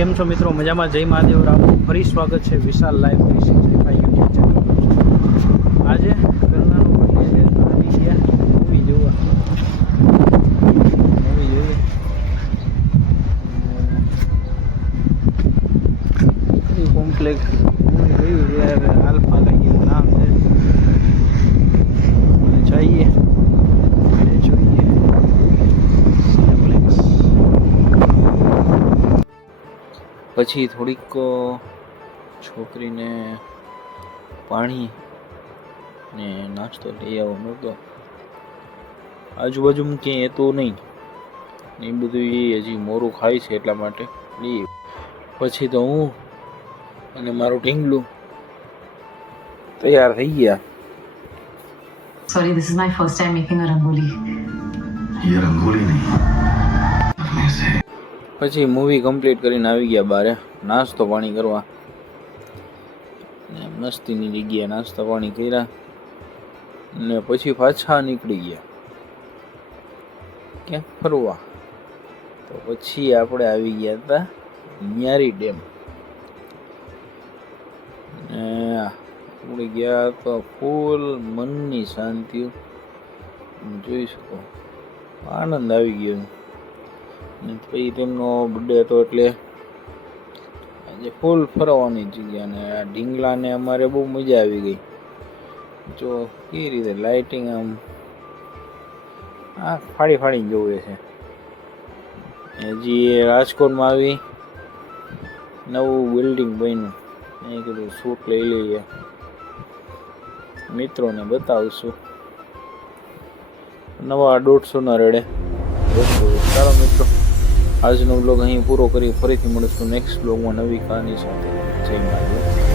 કેમ છો મિત્રો? મજામાં? જય મહાદેવ. આપનું ફરી સ્વાગત છે વિશાલ લાઈફ 365 યુટ્યુબ ચેનલ. આજે કરનાનો બર્થડે છે, આવી ગયા મૂવી જોવા. મૂવી જોઈ કોમ્પ્લેક્સ મૂવી જોયું છે. હવે આલ્ફા કઈ નામ છે, જઈએ જોઈએ સિનેપ્લેક્સ. પછી થોડીક છોકરીને પાણી ને નાસ્તો લઈ આવવાનો હતો. આજુબાજુમાં ક્યાંય હતું નહીં, એ બધું એ હજી મોરું ખાય છે એટલા માટે લઈ. પછી તો હું અને મારું ઢીંગલું તૈયાર થઈ ગયા. Sorry, this is my first time making a rangoli. ये रंगोली नहीं करने से પછી મૂવી કમ્પ્લીટ કરીને આવી ગયા બારે નાસ્તો પાણી કરવા. ને મસ્તીની જગ્યાએ નાસ્તા પાણી કર્યા ને પછી પાછા નીકળી ગયા ક્યાંક ફરવા. તો પછી આપણે આવી ગયા હતા ન્યારી ડેમ. ને આપણે ગયા તો ફૂલ મનની શાંતિ જોઈ શકો, આનંદ આવી ગયો. ને પછી તેમનો બર્થડે હતો એટલે આજે ફૂલ ફરવાની જગ્યા. ને આ ઢીંગલાને અમારે બહુ મજા આવી ગઈ. જો એ રીતે લાઇટિંગ આમ આ ફાડીને જોવે છે. હજી રાજકોટમાં આવી નવું બિલ્ડિંગ બન્યું, એ કીધું શૂટ લઈ લઈએ, મિત્રોને બતાવશું. નવા 150 રેડે. ચાલો મિત્રો, આજનો બ્લોગ અહીં પૂરો કરી ફરીથી મળીશું નેક્સ્ટ બ્લોગમાં નવી કહાની સાથે. જય મહાદેવ.